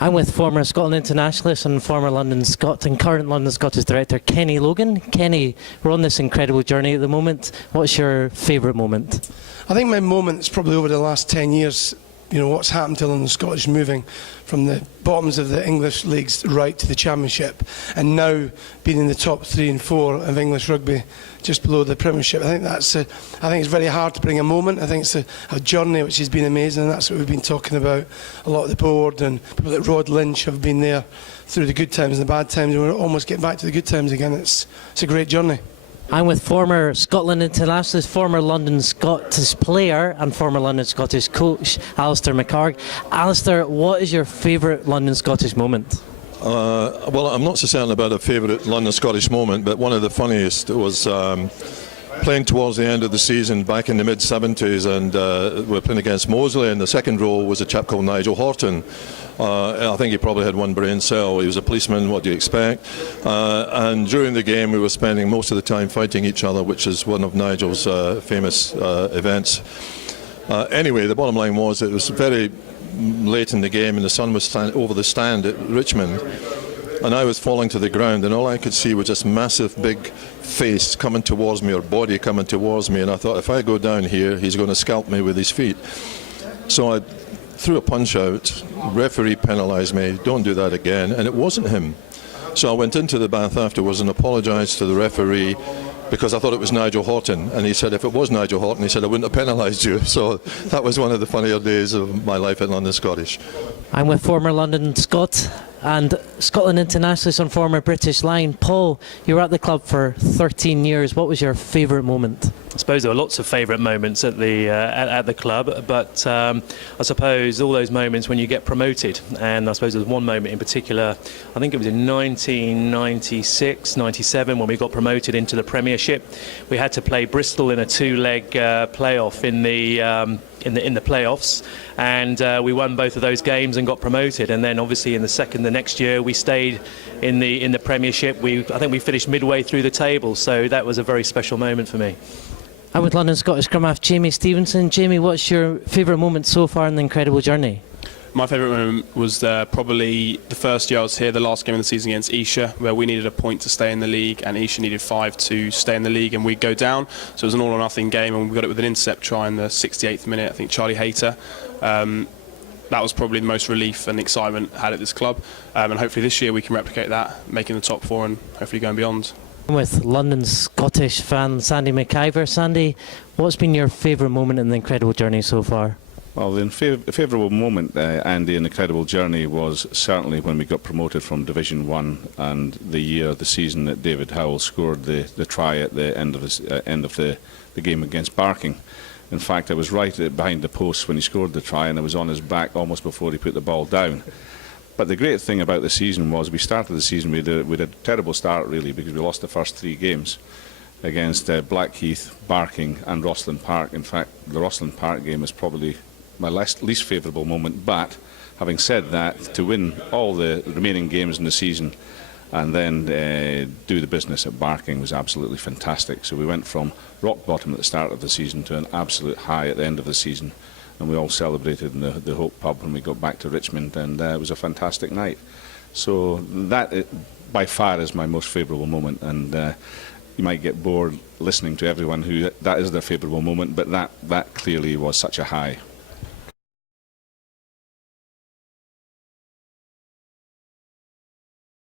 I'm with former Scotland internationalist and former London Scot and current London Scottish director Kenny Logan. Kenny, we're on this incredible journey at the moment. What's your favourite moment? I think my moment's probably over the last 10 years. You know, what's happened to London Scottish moving from the bottoms of the English leagues right to the Championship, and now being in the top 3 and 4 of English rugby, just below the Premiership. I think it's very hard to bring a moment. I think it's a journey which has been amazing, and that's what we've been talking about. A lot of the board and people like Rod Lynch have been there through the good times and the bad times, and we're almost getting back to the good times again. It's a great journey. I'm with former Scotland internationalist, former London Scottish player and former London Scottish coach, Alistair Macgregor. Alistair, what is your favourite London Scottish moment? Well, I'm not so certain about a favourite London Scottish moment, but one of the funniest was playing towards the end of the season back in the mid-70s, and we were playing against Moseley, and the second row was a chap called Nigel Horton. I think he probably had one brain cell. He was a policeman, what do you expect? And during the game we were spending most of the time fighting each other, which is one of Nigel's famous events. Anyway, the bottom line was it was very late in the game and the sun was over the stand at Richmond, and I was falling to the ground, and all I could see was this massive big face coming towards me, or body coming towards me, and I thought, if I go down here he's going to scalp me with his feet. So I threw a punch out, referee penalised me, don't do that again, and it wasn't him. So I went into the bath afterwards and apologised to the referee, because I thought it was Nigel Horton, and he said if it was Nigel Horton, he said I wouldn't have penalised you. So that was one of the funnier days of my life at London Scottish. I'm with former London Scot and Scotland internationalist on former British line. Paul, you were at the club for 13 years. What was your favourite moment? I suppose there were lots of favourite moments at the club, but I suppose all those moments when you get promoted, and I suppose there was one moment in particular, I think it was in 1996, 97, when we got promoted into the Premiership. We had to play Bristol in a 2-leg playoff in the playoffs, and we won both of those games and got promoted. And then obviously in the next year we stayed in the Premiership. I think we finished midway through the table, so that was a very special moment for me. I'm with London Scottish scrum half Jamie Stevenson. Jamie, what's your favourite moment so far in the incredible journey? My favourite moment was probably the first year I was here, the last game of the season against Esher, where we needed a point to stay in the league and Esher needed 5 to stay in the league and we'd go down. So it was an all or nothing game, and we got it with an intercept try in the 68th minute, I think Charlie Hayter. That was probably the most relief and excitement I had at this club, and hopefully this year we can replicate that, making the top 4 and hopefully going beyond. With London Scottish fan Sandy Mciver. Sandy, what's been your favourite moment in the incredible journey so far? Well, the favourable moment, Andy, in the incredible journey was certainly when we got promoted from Division 1, and the season that David Howell scored the try at the end of the game against Barking. In fact, I was right behind the post when he scored the try, and I was on his back almost before he put the ball down. But the great thing about the season was we started the season with a terrible start, really, because we lost the first 3 games against Blackheath, Barking and Rosslyn Park. In fact, the Rosslyn Park game is probably my least favourable moment, but having said that, to win all the remaining games in the season and then do the business at Barking was absolutely fantastic. So we went from rock bottom at the start of the season to an absolute high at the end of the season, and we all celebrated in the Hope pub when we got back to Richmond, and it was a fantastic night. So that by far is my most favourable moment, and you might get bored listening to everyone who that is their favourable moment, but that clearly was such a high.